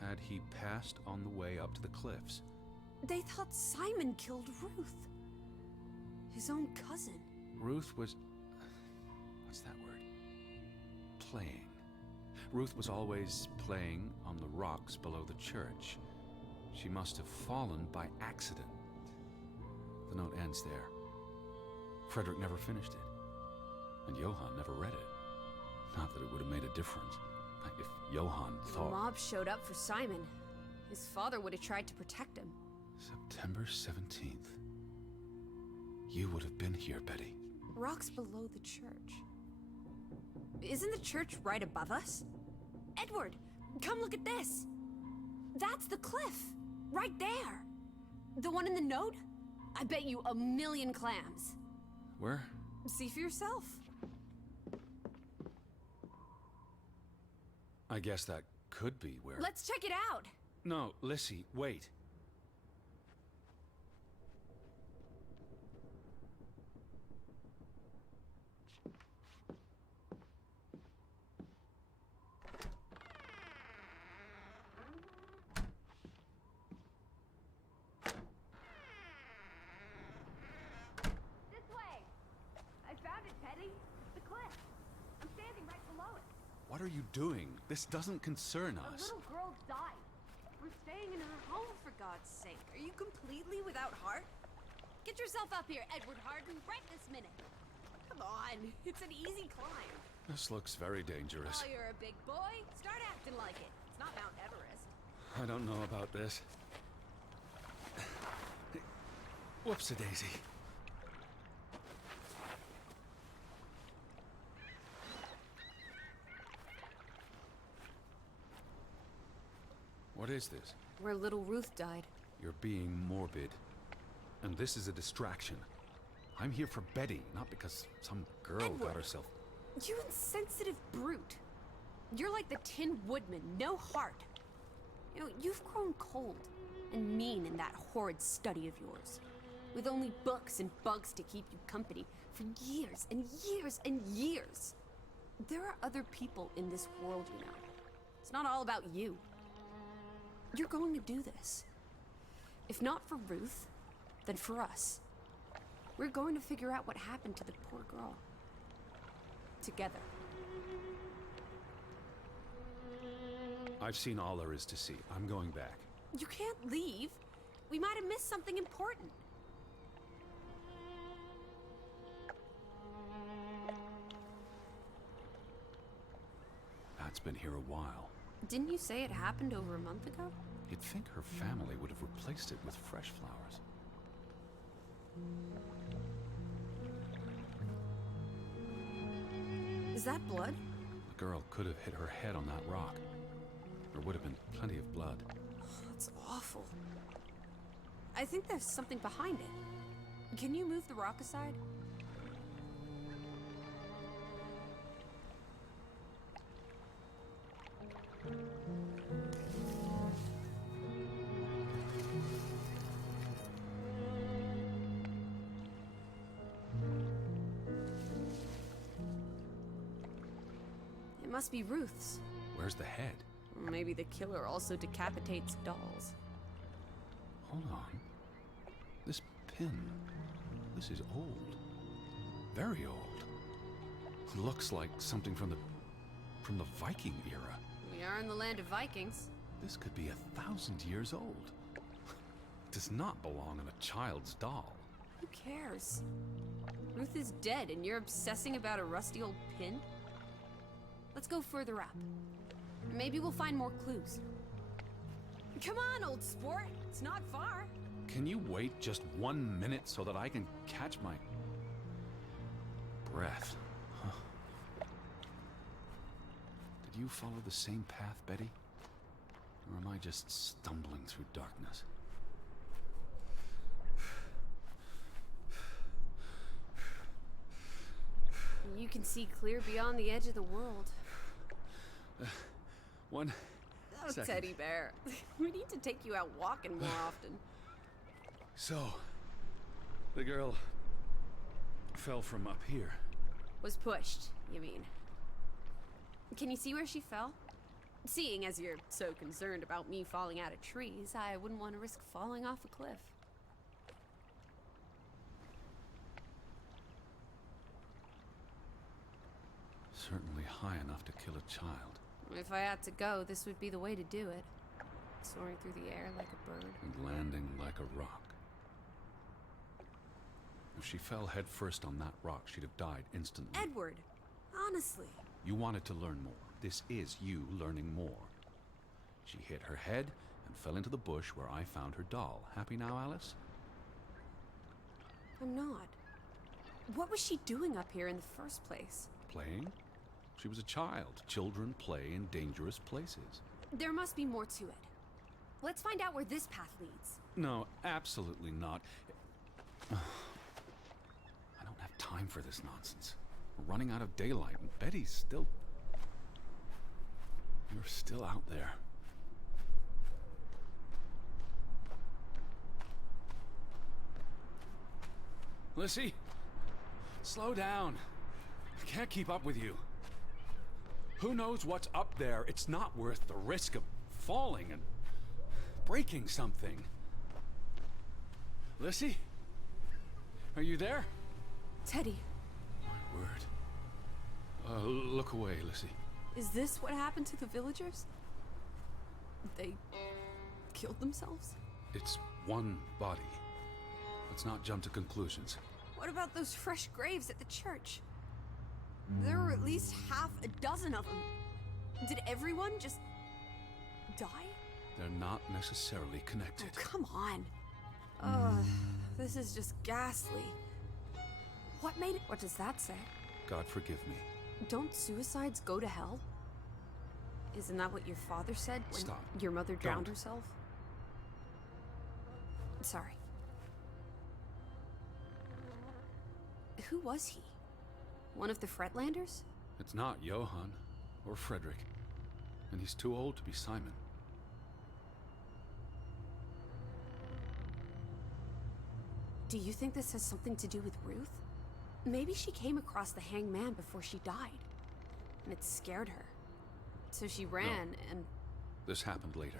had he passed on the way up to the cliffs. They thought Simon killed Ruth. His own cousin. Ruth was... what's that word? Playing. Ruth was always playing on the rocks below the church. She must have fallen by accident. The note ends there. Frederick never finished it. And Johann never read it. Not that it would have made a difference. If Johann thought... The mob showed up for Simon. His father would have tried to protect him. September 17th. You would have been here, Betty. Rocks below the church. Isn't the church right above us? Edward, come look at this. That's the cliff. Right there. The one in the note? I bet you 1,000,000 clams. Where? See for yourself. I guess that could be where... Let's check it out. No, Lissy, wait. This way! I found it, Teddy. It's the cliff. I'm standing right below it. What are you doing? This doesn't concern A us. little girl died. We're staying in her home. Oh, for God's sake. Are you completely without heart? Get yourself up here, Edward Harden, right this minute. Come on. It's an easy climb. This looks very dangerous. Oh, you're a big boy. Start acting like it. It's not Mount Everest. I don't know about this. Whoops-a-daisy. What is this? Where little Ruth died. You're being morbid. And this is a distraction. I'm here for Betty, not because some girl Edward. got herself... You insensitive brute. You're like the Tin Woodman, no heart. You know, you've grown cold and mean in that horrid study of yours. With only books and bugs to keep you company for years and years and years. There are other people in this world, you know. It's not all about you. You're going to do this. If not for Ruth, then for us. We're going to figure out what happened to the poor girl. Together. I've seen all there is to see. I'm going back. You can't leave. We might have missed something important. Pat's been here a while. Didn't you say it happened over a month ago? You'd think her family would have replaced it with fresh flowers. Is that blood? The girl could have hit her head on that rock. There would have been plenty of blood. That's awful. I think there's something behind it. Can you move the rock aside? It must be Ruth's. Where's the head? Or maybe the killer also decapitates dolls. Hold on. This pin. This is old. Very old. It looks like something from the Viking era. We are in the land of Vikings. This could be 1,000 years old. It does not belong on a child's doll. Who cares? Ruth is dead and you're obsessing about a rusty old pin? Let's go further up. Maybe we'll find more clues. Come on, old sport. It's not far. Can you wait just 1 minute so that I can catch my breath? Huh. Did you follow the same path, Betty? Or am I just stumbling through darkness? You can see clear beyond the edge of the world. One Oh, second. Teddy bear. We need to take you out walking more often. So, the girl fell from up here. Was pushed, you mean? Can you see where she fell? Seeing as you're so concerned about me falling out of trees, I wouldn't want to risk falling off a cliff. Certainly high enough to kill a child. If I had to go, this would be the way to do it. Soaring through the air like a bird. And landing like a rock. If she fell headfirst on that rock, she'd have died instantly. Edward, honestly. You wanted to learn more. This is you learning more. She hit her head and fell into the bush where I found her doll. Happy now, Alice? I'm not. What was she doing up here in the first place? Playing? She was a child. Children play in dangerous places. There must be more to it. Let's find out where this path leads. No, absolutely not. I don't have time for this nonsense. We're running out of daylight, and Betty's still... You're still out there. Lissy, slow down. I can't keep up with you. Who knows what's up there? It's not worth the risk of falling and breaking something. Lissy? Are you there? Teddy, My word. Look away, Lissy. is this what happened to the villagers? They killed themselves? It's one body. Let's not jump to conclusions. What about those fresh graves at the church? There were at least half a dozen of them. Did everyone just die? They're not necessarily connected. Oh, come on. Ugh, this is just ghastly. What made it? What does that say? God forgive me. Don't suicides go to hell? Isn't that what your father said when Stop. your mother drowned Don't. herself? Sorry. Who was he? One of the Fretlanders? It's not Johann or Frederick. And he's too old to be Simon. Do you think this has something to do with Ruth? Maybe she came across the hanged man before she died, and it scared her. So she ran, and This happened later.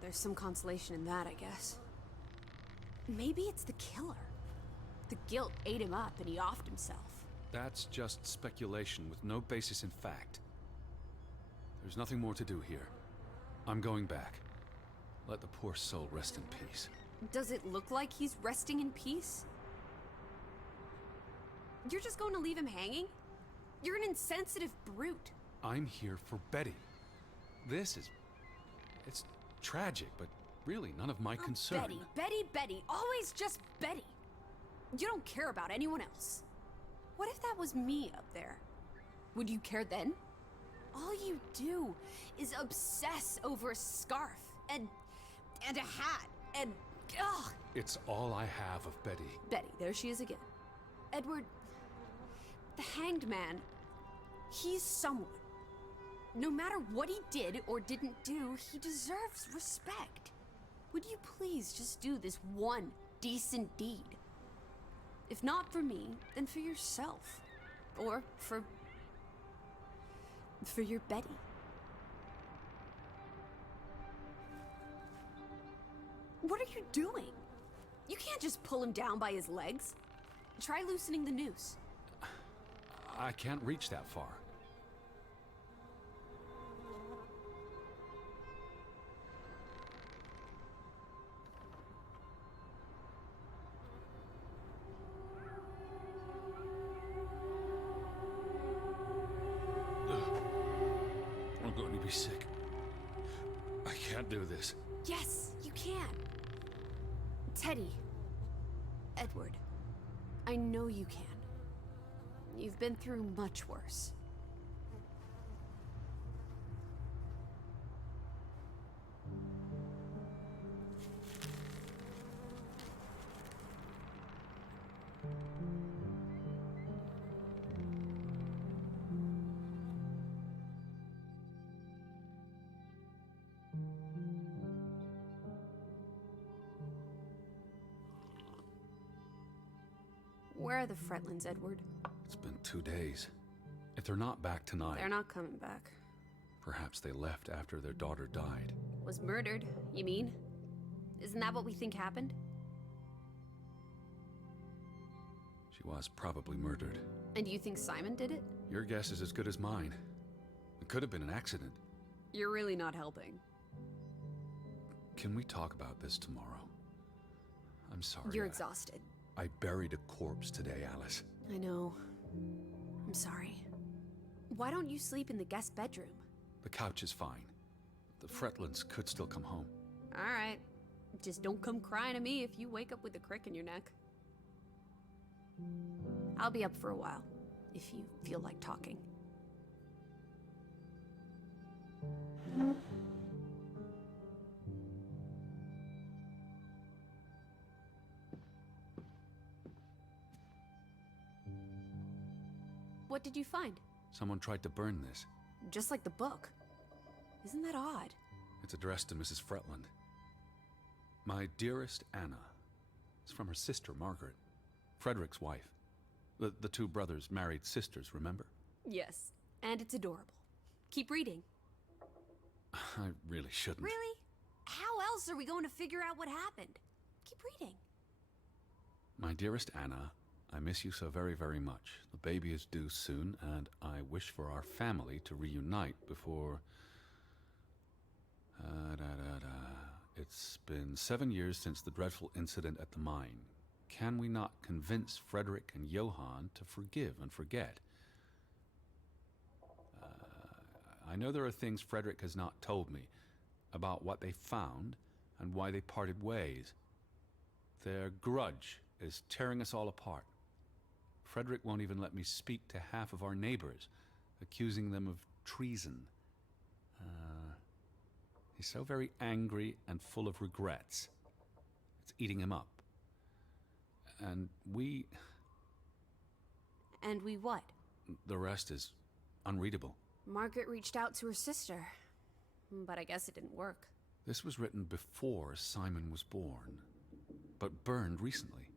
there's some consolation in that, I guess. Maybe it's the killer. The guilt ate him up, and he offed himself. That's just speculation with no basis in fact. There's nothing more to do here. I'm going back. Let the poor soul rest in peace. Does it look like he's resting in peace? You're just going to leave him hanging? You're an insensitive brute. I'm here for Betty. It's tragic, but really none of my concern. Betty, Betty, Betty. Always just Betty. You don't care about anyone else. What if that was me up there? Would you care then? All you do is obsess over a scarf and a hat and ugh. It's all I have of Betty. Betty, there she is again. Edward, the hanged man, he's someone. No matter what he did or didn't do, he deserves respect. Would you please just do this one decent deed? If not for me, then for yourself. Or for your Betty. What are you doing? You can't just pull him down by his legs. Try loosening the noose. I can't reach that far. I'm going to be sick. I can't do this. Yes, you can. Teddy. Edward. I know you can. You've been through much worse. Where are the Fretlands, Edward? It's been 2 days. If they're not back tonight... They're not coming back. Perhaps they left after their daughter died. Was murdered, you mean? Isn't that what we think happened? She was probably murdered. And you think Simon did it? Your guess is as good as mine. It could have been an accident. You're really not helping. Can we talk about this tomorrow? I'm sorry. You're exhausted. I buried a corpse today, Alice. I know. I'm sorry. Why don't you sleep in the guest bedroom? The couch is fine. The Fretlands could still come home. All right. Just don't come crying to me if you wake up with a crick in your neck. I'll be up for a while, if you feel like talking. What did you find? Someone tried to burn this. Just like the book. Isn't that odd? It's addressed to Mrs. Fretland. My dearest Anna. It's from her sister, Margaret. Frederick's wife. The two brothers married sisters, remember? Yes, and it's adorable. Keep reading. I really shouldn't. Really? How else are we going to figure out what happened? Keep reading. My dearest Anna, I miss you so very, very much. The baby is due soon, and I wish for our family to reunite before... It's been 7 years since the dreadful incident at the mine. Can we not convince Frederick and Johann to forgive and forget? I know there are things Frederick has not told me about what they found and why they parted ways. Their grudge is tearing us all apart. Frederick won't even let me speak to half of our neighbors, accusing them of treason. He's so very angry and full of regrets. It's eating him up. And we... And we what? The rest is unreadable. Margaret reached out to her sister, but I guess it didn't work. This was written before Simon was born, but burned recently.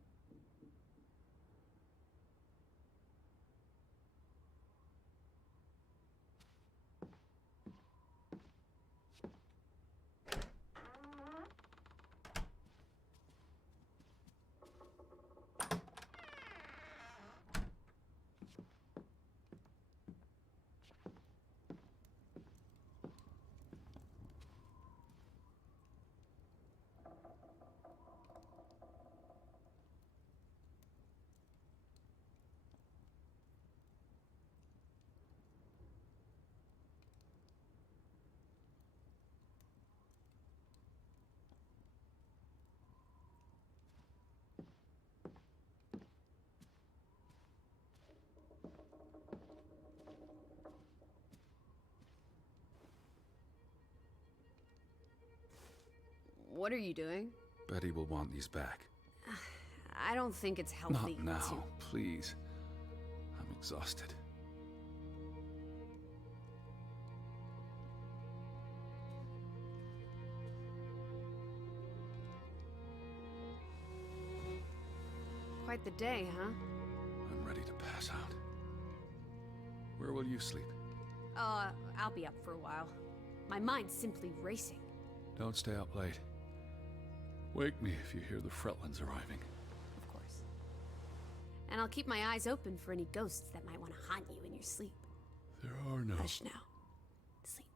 What are you doing? Betty will want these back. I don't think it's healthy. Not now, please. I'm exhausted. quite the day, huh? I'm ready to pass out. Where will you sleep? I'll be up for a while. My mind's simply racing. Don't stay up late. Wake me if you hear the Fretlins arriving. Of course. And I'll keep my eyes open for any ghosts that might want to haunt you in your sleep. There are no... Hush now. Sleep.